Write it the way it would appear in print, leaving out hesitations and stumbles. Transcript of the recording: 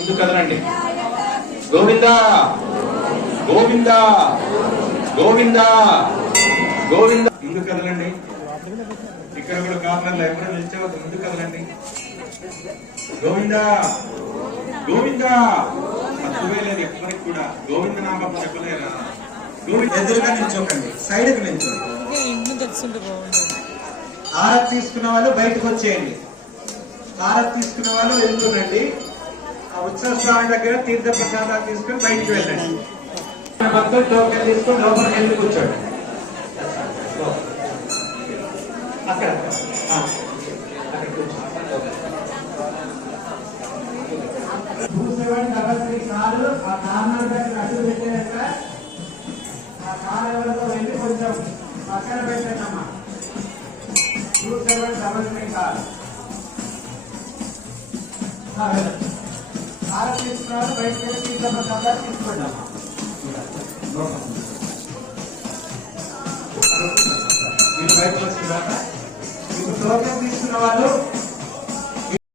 ముందు కదలండి. గోవిందా గోవిందా గోవిందా గోవిందా. ముందు కదలండి. ఇక్కడ కూడా కార్నర్లో ఎవరు నిలిచేవద్దు. ముందు కదలండి. గోవిందా గోవిందా. మర్చిపోయలేదు ఎప్పటికి కూడా గోవింద నామం చెప్పలేరా. ఎదురుగా నిల్చోకండి, సైడ్ కి నిల్చోండి. హారతి తీసుకున్న వాళ్ళు బయటకు వచ్చేయండి. హారతి తీసుకున్న వాళ్ళు వెళ్తుండండి. ఆ ఉత్సవ స్వామి దగ్గర తీర్థ ప్రసాదాలు తీసుకుని బయటికి వెళ్ళండి. భక్తులు టోకెన్ తీసుకుని లోపలికి వెళ్ళి కూర్చోండి. అక్కడ ఆ కార్నర్ దగ్గర అడ్డు పెట్టేట ఆ కార్ ఎవరితో వెళ్ళి కొంచెం పక్కన పెట్టండమ్మా. 2733 కార్ కార్ తీసుకున్నారు. బయటకు వెళ్ళి తీర్థ ప్రసాదాలు తీసుకోండి అమ్మా. మీరు బయటకు వచ్చిన ఇప్పుడు టోకెన్ తీసుకున్న వాళ్ళు